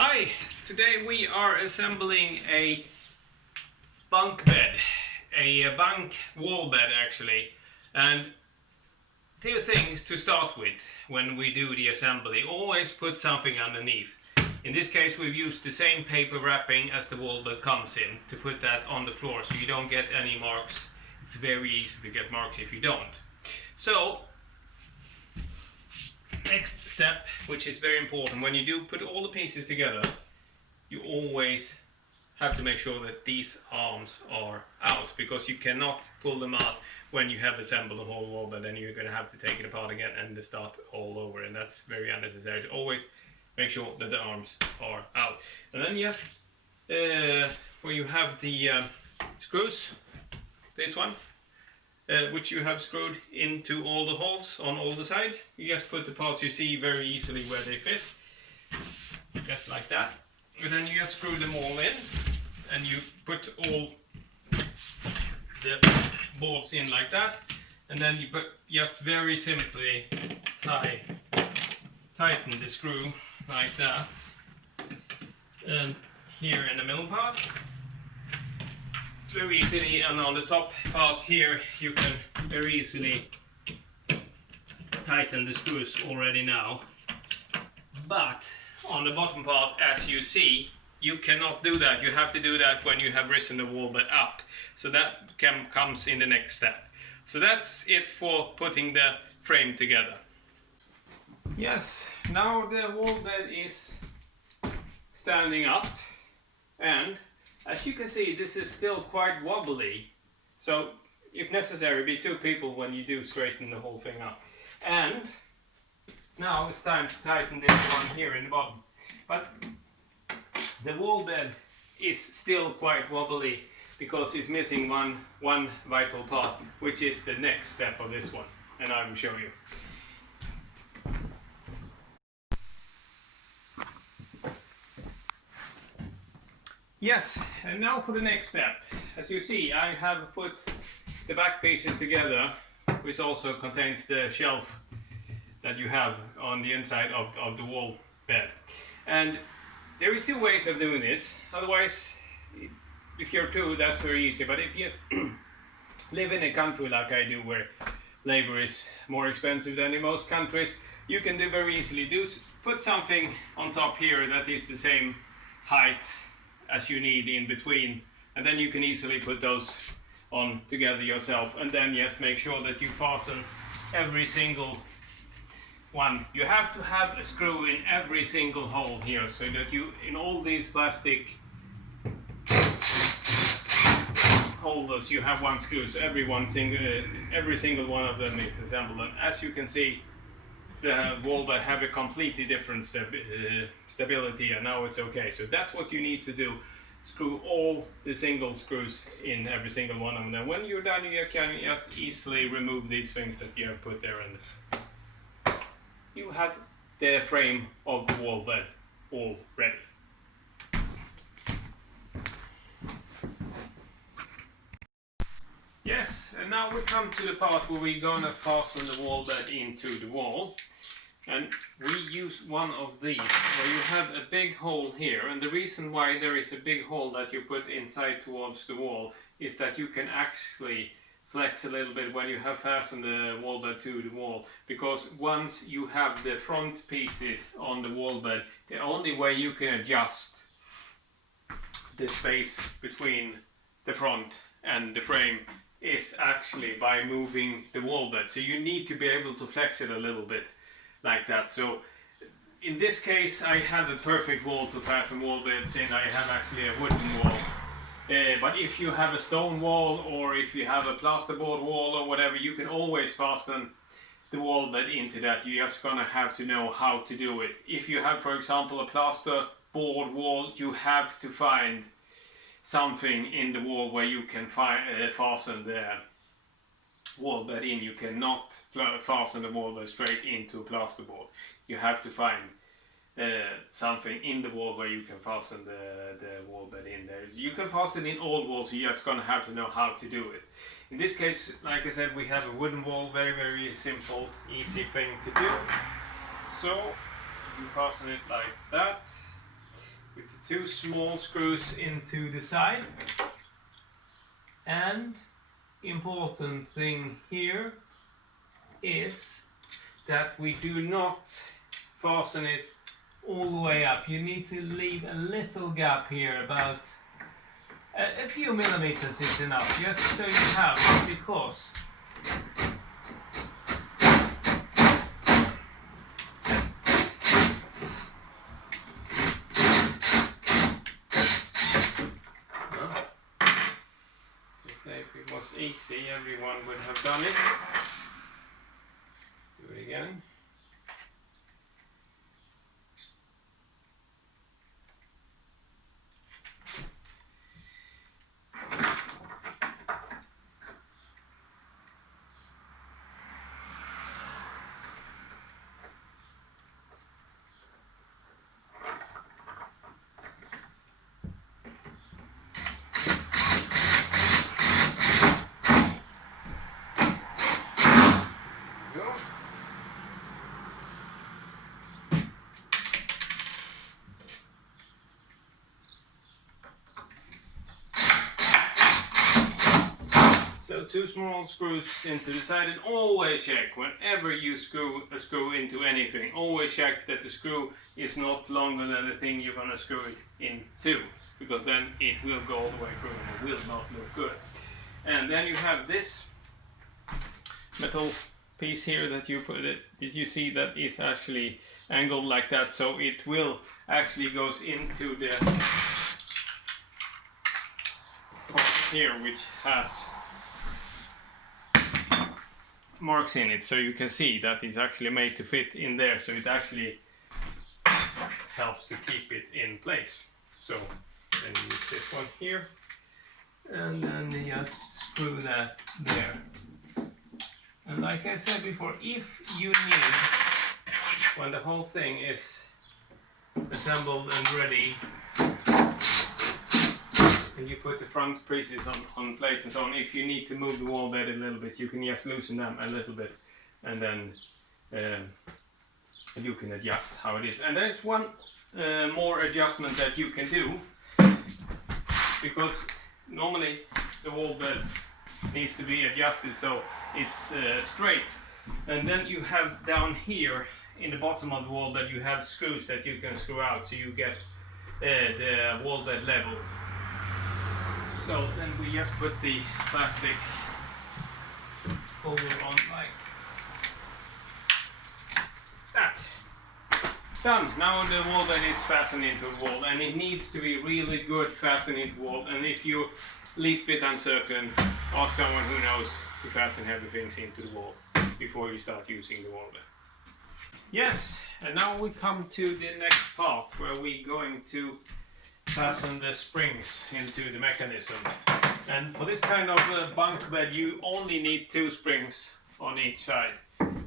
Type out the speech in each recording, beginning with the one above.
Hi, today we are assembling a bunk bed, a bunk wall bed actually, and two things to start with when we do the assembly. Always put something underneath. In this case we've used the same paper wrapping as the wall bed comes in to put that on the floor so you don't get any marks. It's very easy to get marks if you don't. So next step, which is very important, when you do put all the pieces together, you always have to make sure that these arms are out, because you cannot pull them out when you have assembled the whole wall, but then you're going to have to take it apart again and start all over, and that's very unnecessary. Always make sure that the arms are out. And then just where you have the screws, this one, which you have screwed into all the holes on all the sides, you just put the parts you see very easily where they fit, just like that. And then you just screw them all in, and you put all the bolts in like that, and then you just very simply tighten the screw like that, and here in the middle part very easily, and on the top part here you can very easily tighten the screws already now. But on the bottom part, as you see, you cannot do that. You have to do that when you have risen the wall bed up. So that comes in the next step. So that's it for putting the frame together. Yes, now the wall bed is standing up, and as you can see, this is still quite wobbly. So if necessary, be two people when you do straighten the whole thing up. And now it's time to tighten this one here in the bottom. But the wall bed is still quite wobbly because it's missing one vital part, which is the next step of this one, and I will show you. Yes, and now for the next step. As you see, I have put the back pieces together, which also contains the shelf that you have on the inside of the wall bed. And there is two ways of doing this. Otherwise, if you're two, that's very easy. But if you live in a country like I do, where labor is more expensive than in most countries, you can do very easily put something on top here that is the same height as you need in between, and then you can easily put those on together yourself. And then just make sure that you fasten every single one. You have to have a screw in every single hole here, so that you, in all these plastic holders, you have one screw, so every single one of them is assembled. And as you can see, the wall bed have a completely different stability, and now it's okay. So that's what you need to do. Screw all the single screws in every single one of them. And when you're done, you can just easily remove these things that you have put there, and you have the frame of the wall bed all ready. Yes, and now we come to the part where we're gonna fasten the wall bed into the wall. And we use one of these, where you have a big hole here. And the reason why there is a big hole that you put inside towards the wall is that you can actually flex a little bit when you have fastened the wall bed to the wall. Because once you have the front pieces on the wall bed, the only way you can adjust the space between the front and the frame is actually by moving the wall bed. So you need to be able to flex it a little bit like that. So in this case, I have a perfect wall to fasten wall beds in. I have actually a wooden wall. But if you have a stone wall, or if you have a plasterboard wall or whatever, you can always fasten the wall bed into that. You're just gonna have to know how to do it. If you have, for example, a plasterboard wall, you have to find something in the wall where you can fasten the wall bed in. You cannot fasten the wall bed straight into a plasterboard. You have to find something in the wall where you can fasten the wall bed in there. You can fasten in all walls, you're just gonna have to know how to do it. In this case, like I said, we have a wooden wall, very simple, easy thing to do. So you fasten it like that, with the two small screws into the side. And important thing here is that we do not fasten it all the way up. You need to leave a little gap here, about a few millimeters is enough, just so you have, because if it was easy, everyone would have done it. Do it again. So two small screws into the side, and always check whenever you screw a screw into anything, always check that the screw is not longer than the thing you're going to screw it into, because then it will go all the way through and it will not look good. And then you have this metal piece here that you put it, did you see that is actually angled like that, so it will actually goes into the part here which has marks in it, so you can see that it's actually made to fit in there, so it actually helps to keep it in place. So then you use this one here, and then you just screw that there. And like I said before, if you need, when the whole thing is assembled and ready, and you put the front pieces on place and so on, if you need to move the wall bed a little bit, you can just loosen them a little bit, and then you can adjust how it is. And there's one more adjustment that you can do, because normally the wall bed needs to be adjusted so it's straight, and then you have down here in the bottom of the wall bed you have screws that you can screw out, so you get the wall bed leveled. So then we just put the plastic over on like that. Done. Now the wall bed is fastened into the wall, and it needs to be really good fastened into the wall. And if you're least bit uncertain, ask someone who knows to fasten heavy things into the wall before you start using the wall bed. Yes, and now we come to the next part where we're going to fasten the springs into the mechanism. And for this kind of bunk bed you only need 2 springs on each side.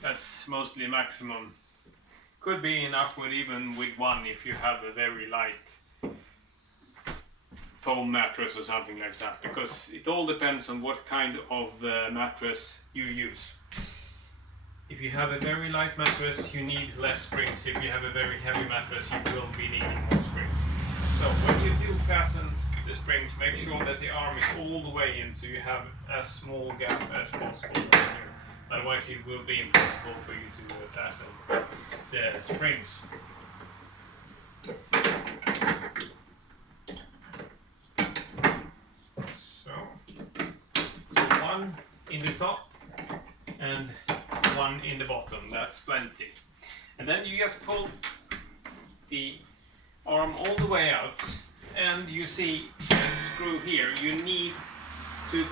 That's mostly maximum. Could be enough even with 1 if you have a very light foam mattress or something like that, because it all depends on what kind of mattress you use. If you have a very light mattress you need less springs. If you have a very heavy mattress you will be needing more springs. So when you do fasten the springs, make sure that the arm is all the way in, so you have as small gap as possible right here. Otherwise it will be impossible for you to fasten the springs. So 1 in the top and 1 in the bottom, that's plenty. And then you just pull the arm all the way out, and you see the screw here. You need to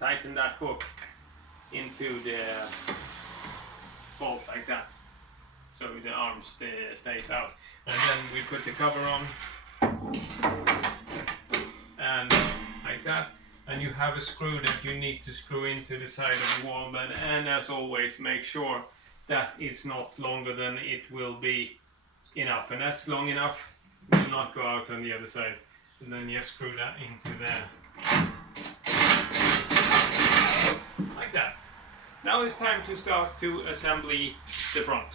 tighten that hook into the bolt like that, so the arm stays out. And then we put the cover on, and like that. And you have a screw that you need to screw into the side of the wall bed, and as always make sure that it's not longer than it will be enough, and that's long enough, will not go out on the other side. And then you screw that into there like that. Now it's time to start to assemble the front.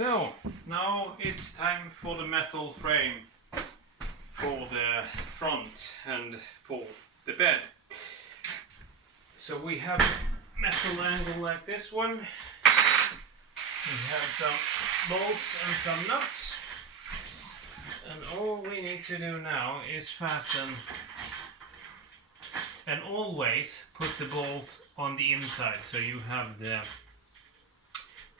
So now it's time for the metal frame for the front and for the bed. So we have a metal angle like this one. We have some bolts and some nuts. And all we need to do now is fasten and always put the bolt on the inside. So you have the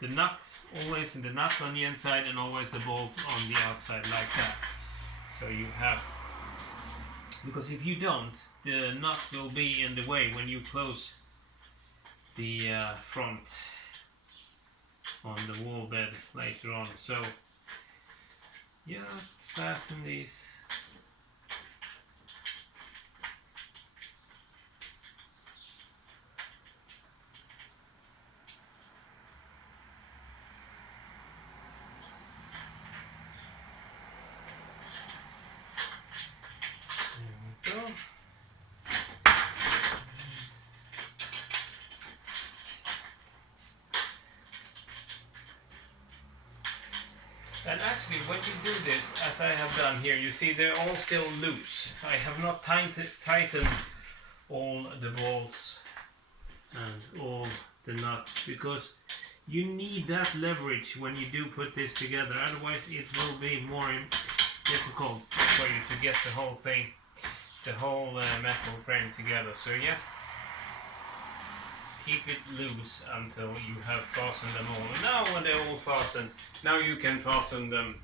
nut, always the nut on the inside and always the bolt on the outside like that. So you have, because if you don't, the nut will be in the way when you close the front on the wall bed later on. So just fasten these. There we go. And actually, when you do this, as I have done here, you see they're all still loose. I have not tightened all the bolts and all the nuts, because you need that leverage when you do put this together. Otherwise, it will be more difficult for you to get the whole thing, the whole metal frame together. So just keep it loose until you have fastened them all. And now when they're all fastened, now you can fasten them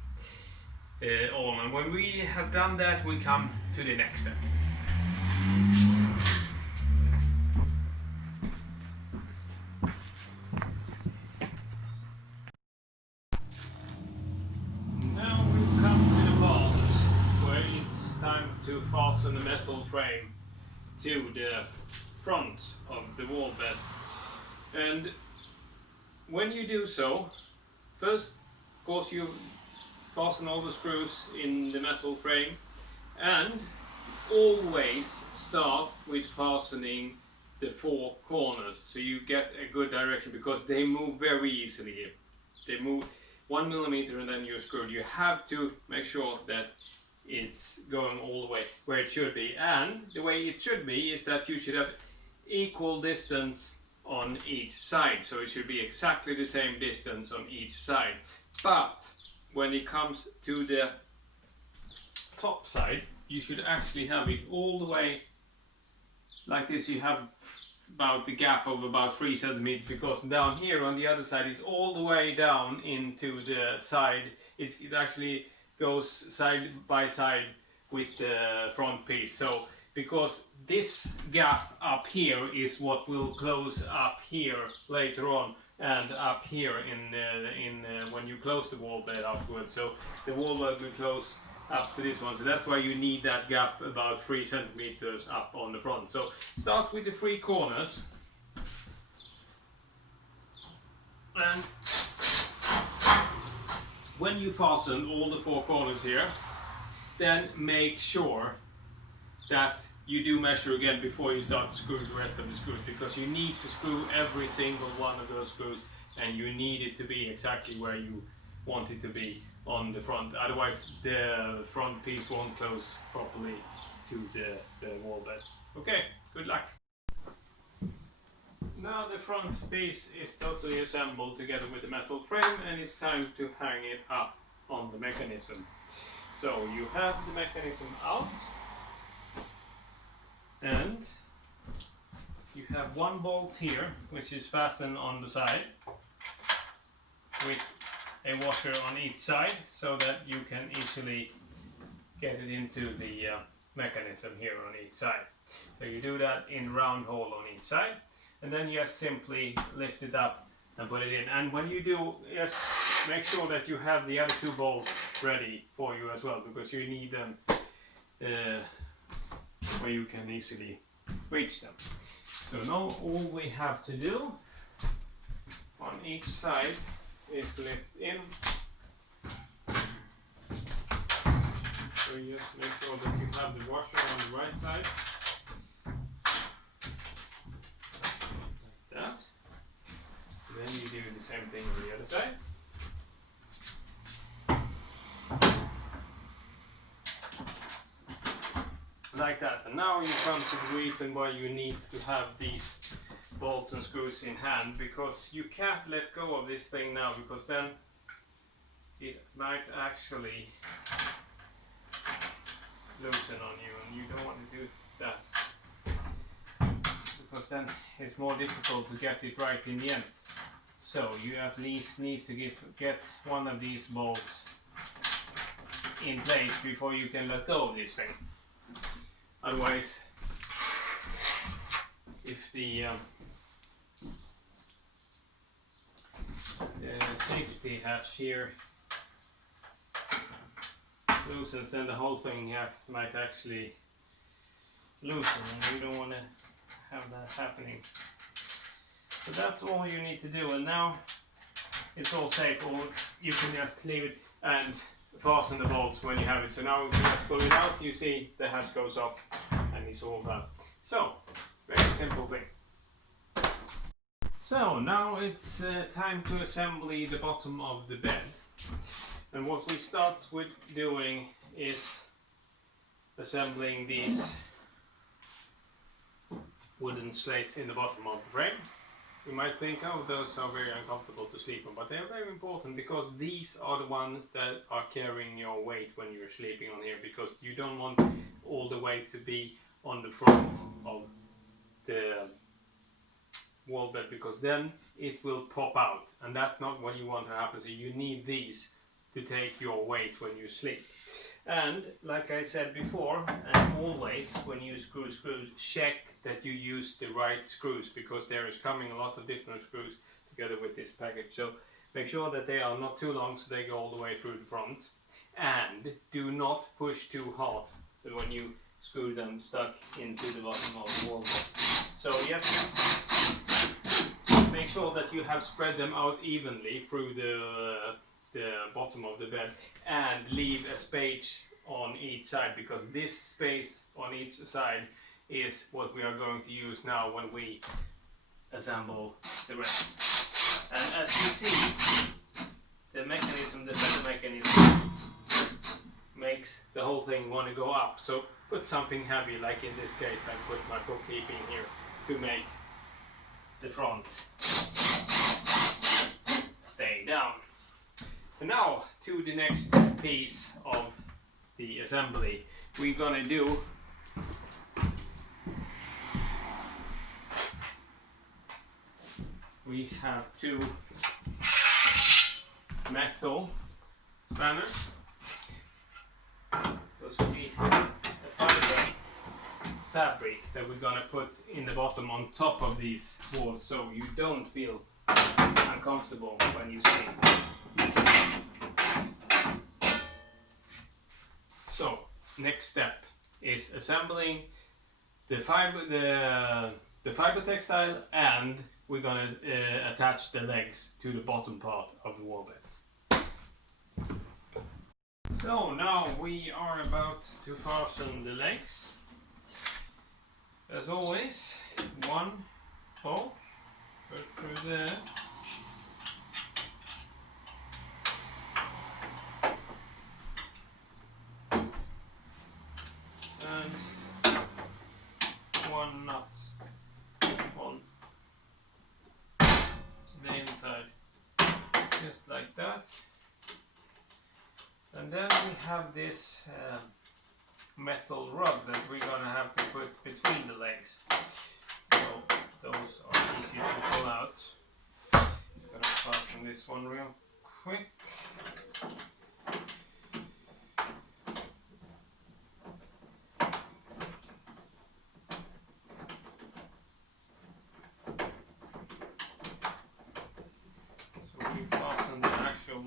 all. And when we have done that, we come to the next step. Now we've come to the part where it's time to fasten the metal frame to the front of the wall bed. And when you do so, first of course you fasten all the screws in the metal frame, and always start with fastening the four corners so you get a good direction, because they move very easily. They move 1 millimeter and then you're screwed. You have to make sure that it's going all the way where it should be, and the way it should be is that you should have equal distance on each side, so it should be exactly the same distance on each side. But when it comes to the top side, you should actually have it all the way like this. You have about the gap of about 3 centimeters, because down here on the other side is all the way down into the side. It actually goes side by side with the front piece. So because this gap up here is what will close up here later on, and up here when you close the wall bed afterwards. So the wall bed will close up to this one. So that's why you need that gap about 3 centimeters up on the front. So start with the 3 corners. And when you fasten all the 4 corners here, then make sure that you do measure again before you start to screw the rest of the screws, because you need to screw every single one of those screws, and you need it to be exactly where you want it to be on the front. Otherwise the front piece won't close properly to the wall bed. Okay, good luck. Now the front piece is totally assembled together with the metal frame, and it's time to hang it up on the mechanism. So you have the mechanism out, and you have 1 bolt here which is fastened on the side with a washer on each side, so that you can easily get it into the mechanism here on each side. So you do that in round hole on each side, and then you just simply lift it up and put it in. And when you do, just make sure that you have the other 2 bolts ready for you as well, because you need them where you can easily reach them. So now all we have to do on each side is lift in. So you just make sure that you have the washer on the right side. Like that. Then you do the same thing on the other side. like that. And now you come to the reason why you need to have these bolts and screws in hand, because you can't let go of this thing now, because then it might actually loosen on you, and you don't want to do that, because then it's more difficult to get it right in the end. So you at least need to get one of these bolts in place before you can let go of this thing. Otherwise, if the safety hatch here loosens, then the whole thing might actually loosen, and you don't want to have that happening. So that's all you need to do, and now it's all safe, or you can just leave it and fasten the bolts when you have it. So now you just pull it out, you see the hatch goes off, and it's all done. So, very simple thing. So now it's time to assemble the bottom of the bed. And what we start with doing is assembling these wooden slates in the bottom of the frame. You might think, oh, those are very uncomfortable to sleep on, but they are very important, because these are the ones that are carrying your weight when you're sleeping on here, because you don't want all the weight to be on the front of the wall bed, because then it will pop out, and that's not what you want to happen. So you need these to take your weight when you sleep. And like I said before, and always when you screw screws, check that you use the right screws, because there is coming a lot of different screws together with this package. So make sure that they are not too long, so they go all the way through the front. And do not push too hard when you screw them stuck into the bottom of the wall. So yes, make sure that you have spread them out evenly through the bottom of the bed, and leave a space on each side, because this space on each side is what we are going to use now when we assemble the rest. And as you see, the mechanism, the feather mechanism, makes the whole thing want to go up. So put something heavy, like in this case I put my bookkeeping here to make the front stay down. And now to the next piece of the assembly. We're gonna do we have two metal spanners. Those will be a fiber fabric that we're gonna put in the bottom on top of these walls, so you don't feel uncomfortable when you sleep. So next step is assembling the fiber textile, and we're gonna attach the legs to the bottom part of the wall bed. So now we are about to fasten the legs. As always, one bolt goes through there. And one nut on the inside, just like that. And then we have this metal rod that we're gonna have to put between the legs. So those are easy to pull out. Just gonna fasten this one real quick.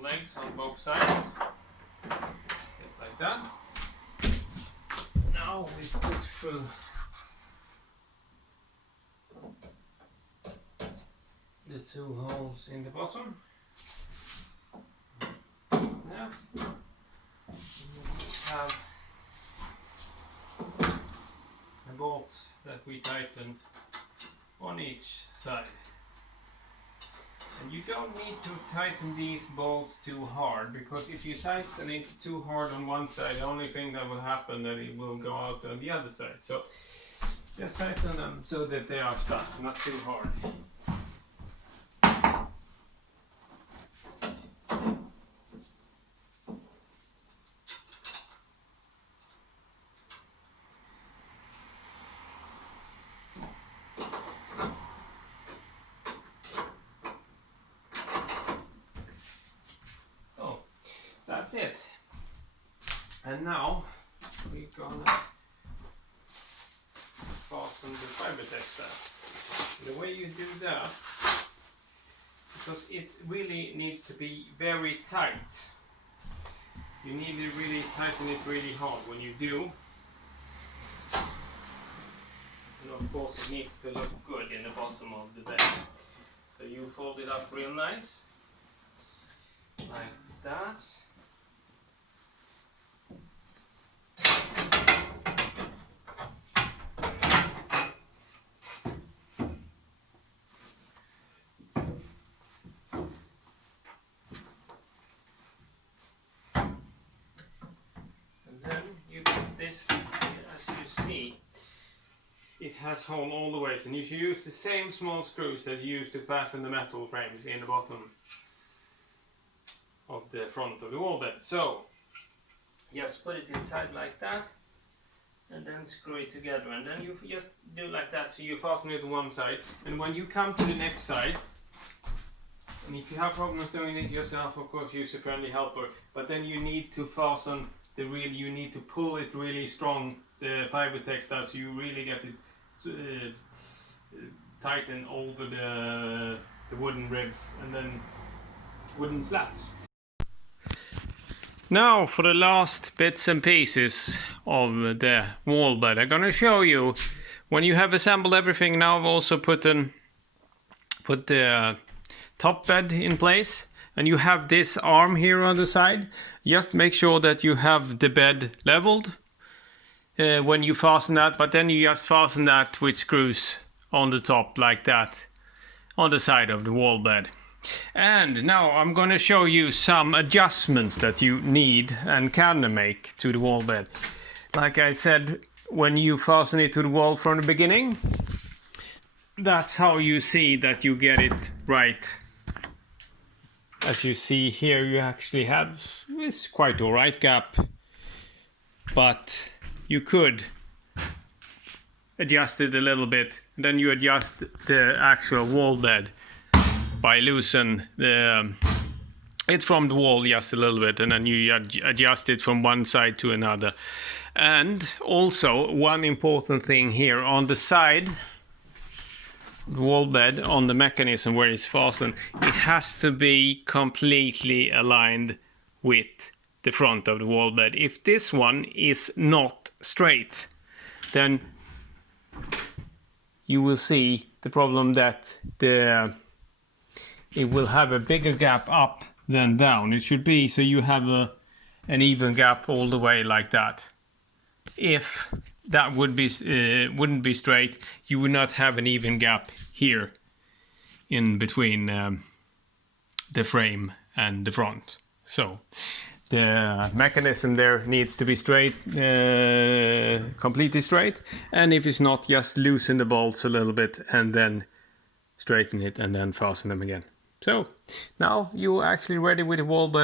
Legs on both sides, just like that. Now we put through the two holes in the bottom. Left. We have a bolt that we tighten on each side. And you don't need to tighten these bolts too hard, because if you tighten it too hard on one side, the only thing that will happen is that it will go out on the other side. So just tighten them so that they are stuck, not too hard. That's it. And now we're gonna fasten the fiber textile. The way you do that, because it really needs to be very tight. You need to really tighten it really hard when you do. And of course it needs to look good in the bottom of the bed. So you fold it up real nice, like that. As you see, it has hole all the ways, and you should use the same small screws that you use to fasten the metal frames in the bottom of the front of the wall bed. So just put it inside like that, and then screw it together, and then you just do like that, so you fasten it to one side, and when you come to the next side, and if you have problems doing it yourself, of course use a friendly helper, but then you need to fasten you need to pull it really strong, the fiber textile, so you really get it tighten over the wooden ribs and then wooden slats. Now for the last bits and pieces of the wall bed, I'm gonna show you when you have assembled everything. Now I've also put the top bed in place. And you have this arm here on the side. Just make sure that you have the bed leveled when you fasten that, but then you just fasten that with screws on the top like that on the side of the wall bed. And now I'm going to show you some adjustments that you need and can make to the wall bed. Like I said, when you fasten it to the wall from the beginning, that's how you see that you get it right. As you see here, you actually have this quite alright gap, but you could adjust it a little bit. And then you adjust the actual wall bed by loosen it from the wall just a little bit, and then you adjust it from one side to another. And also one important thing here on the side wall bed, on the mechanism where it's fastened, it has to be completely aligned with the front of the wall bed. If this one is not straight, then you will see the problem that it will have a bigger gap up than down. It should be so you have an even gap all the way like that. If that wouldn't be straight, you would not have an even gap here in between the frame and the front. So the mechanism there needs to be straight, completely straight, and if it's not, just loosen the bolts a little bit and then straighten it and then fasten them again. So now you're actually ready with the wall bed.